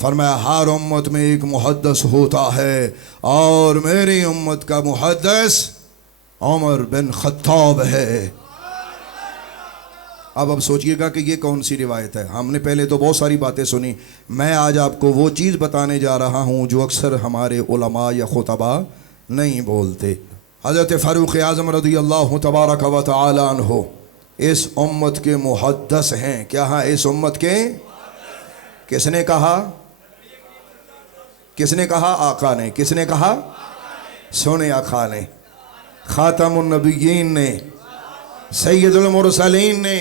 فرمایا ہر امت میں ایک محدث ہوتا ہے اور میری امت کا محدث عمر بن خطاب ہے۔ اب سوچئے گا کہ یہ کون سی روایت ہے؟ ہم نے پہلے تو بہت ساری باتیں سنی، میں آج آپ کو وہ چیز بتانے جا رہا ہوں جو اکثر ہمارے علماء یا خطباء نہیں بولتے۔ حضرت فاروق اعظم رضی اللہ تبارک و تعالی عنہ اس امت کے محدث ہیں۔ کیا ہاں؟ اس امت کے کس نے کہا؟ کس نے کہا؟ آقا نے۔ کس نے کہا؟ سونے آقا نے، خاتم النبیین نے، سید المرسلین نے۔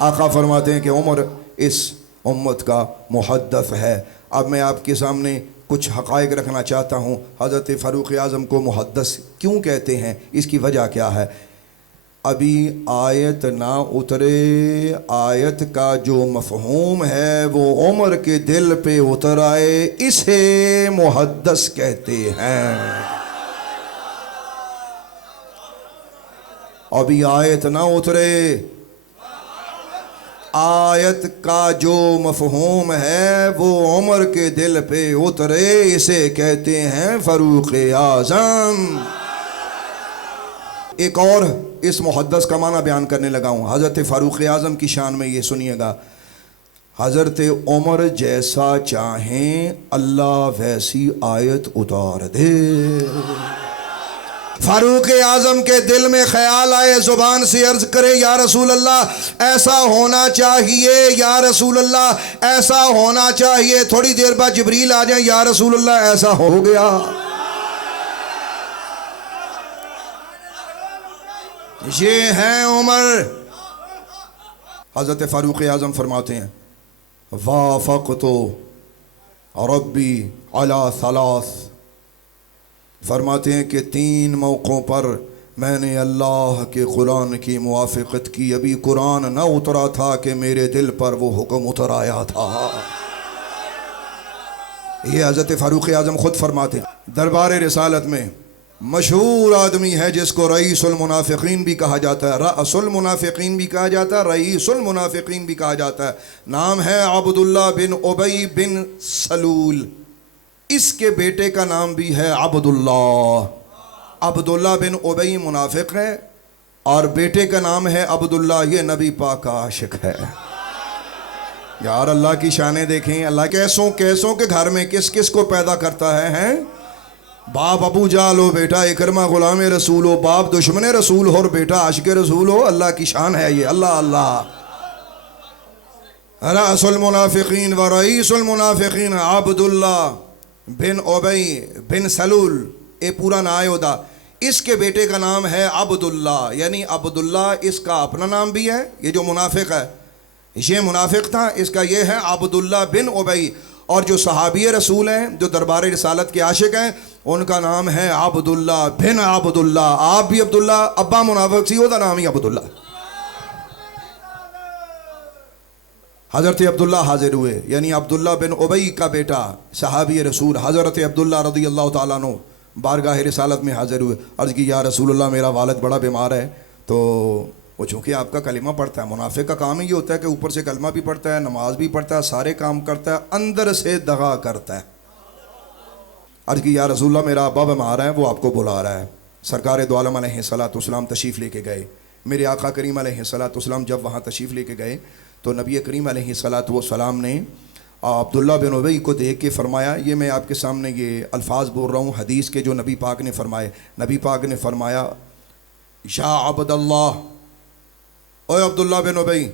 آقا فرماتے ہیں کہ عمر اس امت کا محدث ہے۔ اب میں آپ کے سامنے کچھ حقائق رکھنا چاہتا ہوں۔ حضرت فاروق اعظم کو محدث کیوں کہتے ہیں؟ اس کی وجہ کیا ہے؟ ابھی آیت نہ اترے، آیت کا جو مفہوم ہے وہ عمر کے دل پہ اتر آئے، اسے محدث کہتے ہیں۔ ابھی آیت نہ اترے، آیت کا جو مفہوم ہے وہ عمر کے دل پہ اترے، اسے کہتے ہیں فاروق اعظم۔ ایک اور اس محدث کا معنی بیان کرنے لگا ہوں۔ حضرت فاروق اعظم کی شان میں یہ سنیے گا، حضرت عمر جیسا چاہیں اللہ ویسی آیت اتار دے۔ فاروق اعظم کے دل میں خیال آئے، زبان سے عرض کرے یا رسول اللہ ایسا ہونا چاہیے، یا رسول اللہ ایسا ہونا چاہیے، تھوڑی دیر بعد جبریل آ جائیں، یا رسول اللہ ایسا ہو گیا۔ یہ ہیں عمر۔ حضرت فاروق اعظم فرماتے ہیں وافقت ربی علی ثلاث، فرماتے ہیں کہ 3 موقعوں پر میں نے اللہ کے قرآن کی موافقت کی، ابھی قرآن نہ اترا تھا کہ میرے دل پر وہ حکم اتر آیا تھا۔ یہ حضرت فاروق اعظم خود فرماتے ہیں۔ دربار رسالت میں مشہور آدمی ہے جس کو رئیس المنافقین بھی کہا جاتا ہے، رأس المنافقین بھی کہا جاتا ہے، رئیس المنافقین بھی کہا جاتا ہے، نام ہے عبداللہ بن ابی بن سلول۔ اس کے بیٹے کا نام بھی ہے عبداللہ۔ عبداللہ بن ابی منافق ہے اور بیٹے کا نام ہے عبداللہ، یہ نبی پاک کا عاشق ہے۔ یار اللہ کی شانیں دیکھیں، اللہ کیسوں کیسوں کے گھر میں کس کس کو پیدا کرتا ہے، ہیں؟ باپ ابو جہل ہو، بیٹا اکرمہ غلام رسول ہو، باپ دشمن رسول ہو اور بیٹا عاشق رسول ہو، اللہ کی شان ہے یہ۔ اللہ اللہ۔ رأس المنافقین و رئیس المنافقین عبداللہ بن ابی بن سلول، اے پورا نام ہوتا۔ اس کے بیٹے کا نام ہے عبداللہ، یعنی عبداللہ اس کا اپنا نام بھی ہے، یہ جو منافق ہے یہ منافق تھا، اس کا یہ ہے عبداللہ بن ابی۔ اور جو صحابی رسول ہیں جو دربار رسالت کے عاشق ہیں ان کا نام ہے عبداللہ بن عبداللہ۔ آپ بھی عبداللہ، ابا منافق سی ہوتا، نام ہی عبداللہ۔ حضرت عبداللہ حاضر ہوئے، یعنی عبداللہ بن ابی کا بیٹا صحابی رسول حضرت عبداللہ رضی اللہ تعالیٰ عنہ بارگاہ رسالت میں حاضر ہوئے، عرض کی یا رسول اللہ میرا والد بڑا بیمار ہے، تو وہ چونکہ آپ کا کلمہ پڑھتا ہے، منافق کا کام یہ ہوتا ہے کہ اوپر سے کلمہ بھی پڑھتا ہے، نماز بھی پڑھتا ہے، سارے کام کرتا ہے، اندر سے دغا کرتا ہے۔ عرض کی یا رسول اللہ میرا ابا بیمار ہے، وہ آپ کو بلا رہا ہے۔ سرکار دو عالم علیہ الصلوۃ والسلام تشریف لے کے گئے۔ میرے آقا کریم علیہ الصلوۃ والسلام جب وہاں تشریف لے کے گئے تو نبی کریم علیہ الصلوۃ والسلام نے عبداللہ بن ابی کو دیکھ کے فرمایا، یہ میں آپ کے سامنے یہ الفاظ بول رہا ہوں حدیث کے جو نبی پاک نے فرمائے۔ نبی پاک نے فرمایا یا عبداللہ، اے عبداللہ بن ابی،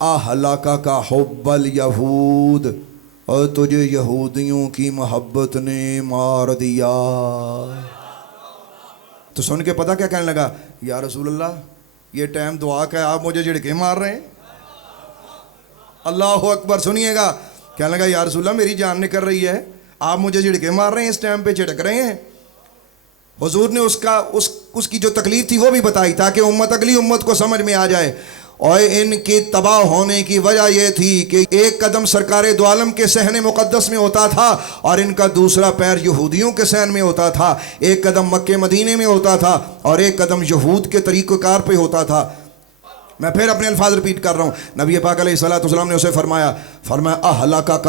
اہلکک حب الیہود، اور تجھے یہودیوں کی محبت نے مار دیا۔ تو سن کے پتہ کیا کہنے لگا؟ یا رسول اللہ یہ ٹائم دعا کا ہے، آپ مجھے جھڑکے مار رہے ہیں؟ اللہ اکبر۔ سنیے گا، کہنے لگا یا رسول اللہ میری جان نکل رہی ہے، آپ مجھے جھڑکے مار رہے ہیں، اس ٹائم پہ جھڑک رہے ہیں۔ حضور نے اس کی جو تکلیف تھی وہ بھی بتائی تاکہ اگلی امت کو سمجھ میں آ جائے۔ اور ان کی تباہ ہونے کی وجہ یہ تھی کہ ایک قدم سرکار دو عالم کے صحن مقدس میں ہوتا تھا اور ان کا دوسرا پیر یہودیوں کے صحن میں ہوتا تھا، ایک قدم مکہ مدینے میں ہوتا تھا اور ایک قدم یہود کے طریقہ کار پہ ہوتا تھا۔ میں پھر اپنے الفاظ ریپیٹ کر رہا ہوں، نبی پاک علیہ الصلوۃ والسلام نے اسے فرمایا اہلکک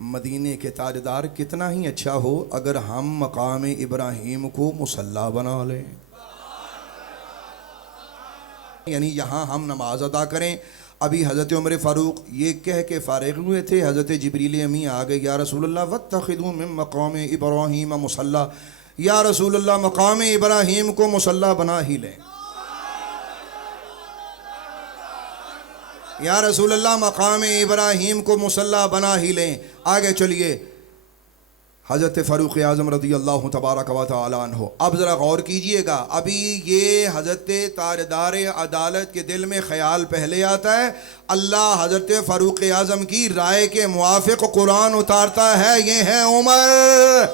مدینے کے تاجدار کتنا ہی اچھا ہو اگر ہم مقام ابراہیم کو مصلی بنا لیں، یعنی یہاں ہم نماز ادا کریں۔ ابھی حضرت عمر فاروق یہ کہہ کے فارغ ہوئے تھے، حضرت جبریل امی آ گئے، یا رسول اللہ واتخذوا من مقام ابراہیم مصلی، یا رسول اللہ مقام ابراہیم کو مصلی بنا ہی لیں، یا رسول اللہ مقام ابراہیم کو مصلی بنا ہی لیں۔ آگے چلیے، حضرت فاروق اعظم رضی اللہ تبارک و تعالی عنہ، اب ذرا غور کیجئے گا، ابھی یہ حضرت تاجدار عدالت کے دل میں خیال پہلے آتا ہے، اللہ حضرت فاروق اعظم کی رائے کے موافق قرآن اتارتا ہے، یہ ہے عمر۔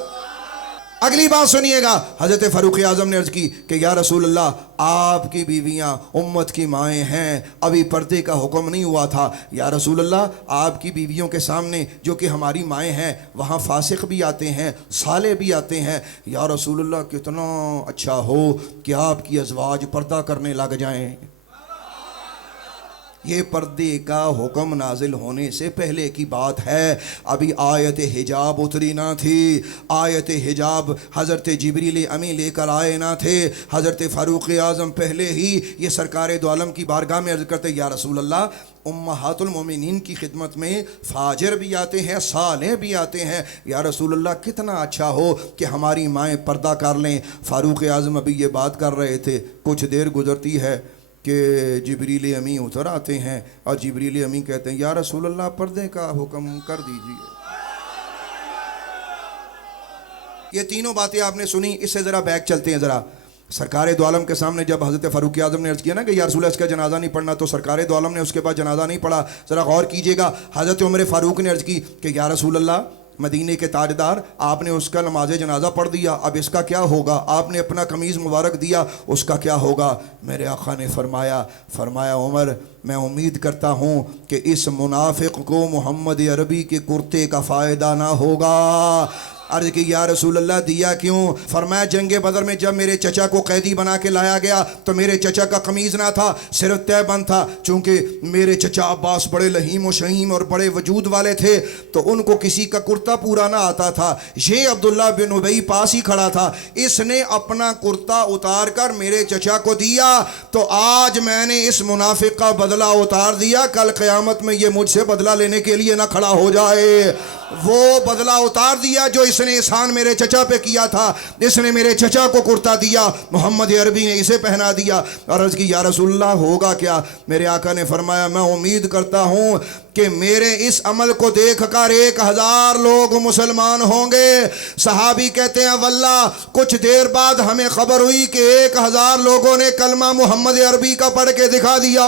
اگلی بات سنیے گا، حضرت فاروق اعظم نے عرض کی کہ یا رسول اللہ آپ کی بیویاں امت کی مائیں ہیں، ابھی پردے کا حکم نہیں ہوا تھا، یا رسول اللہ آپ کی بیویوں کے سامنے جو کہ ہماری مائیں ہیں وہاں فاسق بھی آتے ہیں، صالح بھی آتے ہیں، یا رسول اللہ کتنا اچھا ہو کہ آپ کی ازواج پردہ کرنے لگ جائیں۔ یہ پردے کا حکم نازل ہونے سے پہلے کی بات ہے، ابھی آیت حجاب اتری نہ تھی، آیت حجاب حضرت جبریل امی لے کر آئے نہ تھے۔ حضرت فاروق اعظم پہلے ہی یہ سرکار دو عالم کی بارگاہ میں عرض کرتے، یا رسول اللہ امہات المومنین کی خدمت میں فاجر بھی آتے ہیں، صالح بھی آتے ہیں، یا رسول اللہ کتنا اچھا ہو کہ ہماری مائیں پردہ کر لیں۔ فاروق اعظم ابھی یہ بات کر رہے تھے، کچھ دیر گزرتی ہے کہ جبریل امی اتر آتے ہیں اور جبریل امی کہتے ہیں یا رسول اللہ پردے کا حکم کر دیجئے۔ یہ تینوں باتیں آپ نے سنی، اس سے ذرا بیک چلتے ہیں۔ ذرا سرکار دو عالم کے سامنے جب حضرت فاروق اعظم نے عرض کیا نا کہ یا رسول اللہ اس کا جنازہ نہیں پڑھنا، تو سرکار دو عالم نے اس کے بعد جنازہ نہیں پڑھا۔ ذرا غور کیجئے گا، حضرت عمر فاروق نے عرض کی کہ یا رسول اللہ مدینے کے تاجدار آپ نے اس کا نماز جنازہ پڑھ دیا، اب اس کا کیا ہوگا؟ آپ نے اپنا قمیض مبارک دیا، اس کا کیا ہوگا؟ میرے آقا نے فرمایا عمر میں امید کرتا ہوں کہ اس منافق کو محمد عربی کے کرتے کا فائدہ نہ ہوگا۔ عرض کی یا رسول اللہ دیا کیوں؟ فرمایا جنگ بدر میں جب میرے چچا کو قیدی بنا کے لایا گیا تو میرے چچا کا قمیض نہ تھا، صرف تہ بند تھا، چونکہ میرے چچا عباس بڑے لہیم و شہیم اور بڑے وجود والے تھے تو ان کو کسی کا کرتا پورا نہ آتا تھا۔ یہ عبداللہ بن ابی پاس ہی کھڑا تھا، اس نے اپنا کرتا اتار کر میرے چچا کو دیا، تو آج میں نے اس منافق کا بدلہ اتار دیا، کل قیامت میں یہ مجھ سے بدلہ لینے کے لیے نہ کھڑا ہو جائے۔ وہ بدلہ اتار دیا جو اس نے احسان میرے چچا پہ کیا تھا، اس نے میرے چچا کو کرتا دیا، محمد عربی نے اسے پہنا دیا۔ اور عرض کی یا رسول اللہ ہوگا کیا؟ میرے آقا نے فرمایا میں امید کرتا ہوں کہ میرے اس عمل کو دیکھ کر 1000 لوگ مسلمان ہوں گے۔ صحابی کہتے ہیں واللہ کچھ دیر بعد ہمیں خبر ہوئی کہ 1000 لوگوں نے کلمہ محمد عربی کا پڑھ کے دکھا دیا۔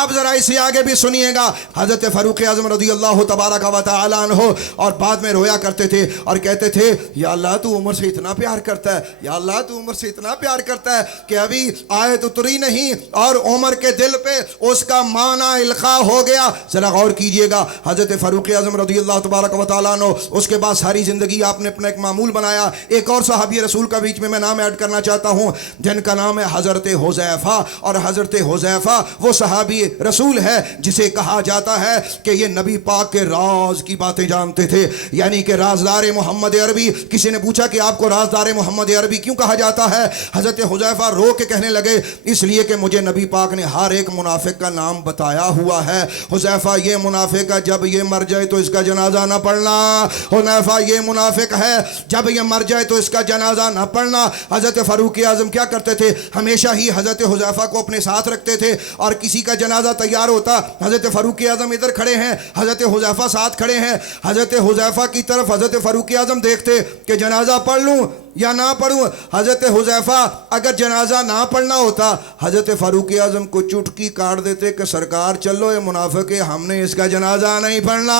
اب ذرا اسے آگے بھی سنیے گا، حضرت فاروق اعظم رضی اللہ تبارک و تعالی عنہ اور بعد میں رویا کرتے تھے اور کہتے تھے یا اللہ تو عمر سے اتنا پیار کرتا ہے، یا اللہ تو عمر سے اتنا پیار کرتا ہے کہ ابھی آیت اتری نہیں اور عمر کے دل پہ اس کا معنی القاء ہو گیا۔ ذرا غور کیجئے گا، حضرت فاروق اعظم رضی اللہ تبارک و تعالی عنہ اس کے بعد ساری زندگی آپ نے اپنا ایک معمول بنایا۔ ایک اور صحابی رسول کا بیچ میں نام ایڈ کرنا چاہتا ہوں جن کا نام ہے حضرت حذیفہ، اور حضرت حذیفہ وہ صحابی رسول ہے جسے کہا جاتا ہے کہ یہ نبی پاک کے راز کی باتیں جانتے تھے، یعنی کہ رازدار محمد عربی۔ کسی نے پوچھا کہ آپ کو رازدار محمد عربی کیوں کہا جاتا ہے؟ حضرت حذیفہ رو کے کہنے لگے اس لیے کہ مجھے نبی پاک نے ہر ایک منافق کا نام بتایا ہوا ہے۔ حذیفہ یہ منافق ہے جب یہ مر جائے تو اس کا جنازہ نہ پڑھنا، حذیفہ یہ منافق ہے جب یہ مر جائے تو اس کا جنازہ نہ پڑھنا۔ حضرت فاروق اعظم کیا کرتے تھے؟ ہمیشہ ہی حضرت حذیفہ کو اپنے ساتھ رکھتے تھے، اور کسی کا جنازہ تیار ہوتا حضرت فاروق اعظم ادھر کھڑے ہیں، حضرت حذیفہ ساتھ کھڑے ہیں، حضرت حذیفہ کی طرف حضرت فاروق اعظم دیکھتے کہ جنازہ پڑھ لوں یا نہ پڑھوں۔ حضرت حذیفہ اگر جنازہ نہ پڑھنا ہوتا حضرت فاروق اعظم کو چٹکی کاٹ دیتے کہ سرکار چلو یہ منافق ہے، ہم نے اس کا جنازہ نہیں پڑھنا۔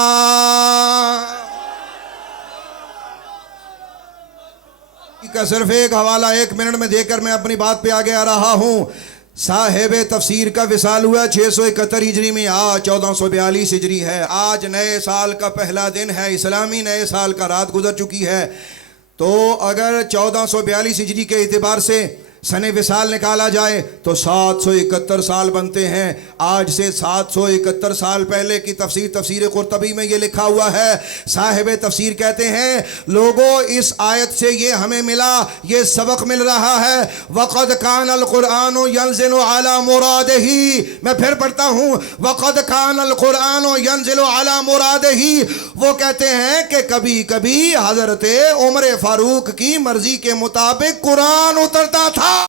کا صرف ایک حوالہ 1 منٹ میں دے کر میں اپنی بات پہ آگے آ رہا ہوں۔ صاحب تفسیر کا وصال ہوا 671 ہجری میں، آج 1442 ہجری ہے، آج نئے سال کا پہلا دن ہے، اسلامی نئے سال کا رات گزر چکی ہے۔ تو اگر 1442 ہجری کے اعتبار سے سن وصال نکالا جائے تو 771 سال بنتے ہیں. آج سے 771 سال پہلے کی تفسیر قرطبی میں یہ لکھا ہوا ہے. صاحب تفسیر کہتے ہیں لوگوں اس آیت سے یہ ہمیں ملا، یہ سبق مل رہا ہے. وَقَدْ كَانَ الْقُرْآنُ يَنزِلُ عَلَى مُرَادِهِ. میں پھر پڑھتا ہوں وَقَدْ كَانَ الْقُرْآنُ يَنزِلُ عَلَى مُرَادِهِ. وہ کہتے ہیں کہ کبھی کبھی حضرت عمر فاروق کی مرضی کے مطابق قرآن اترتا تھا.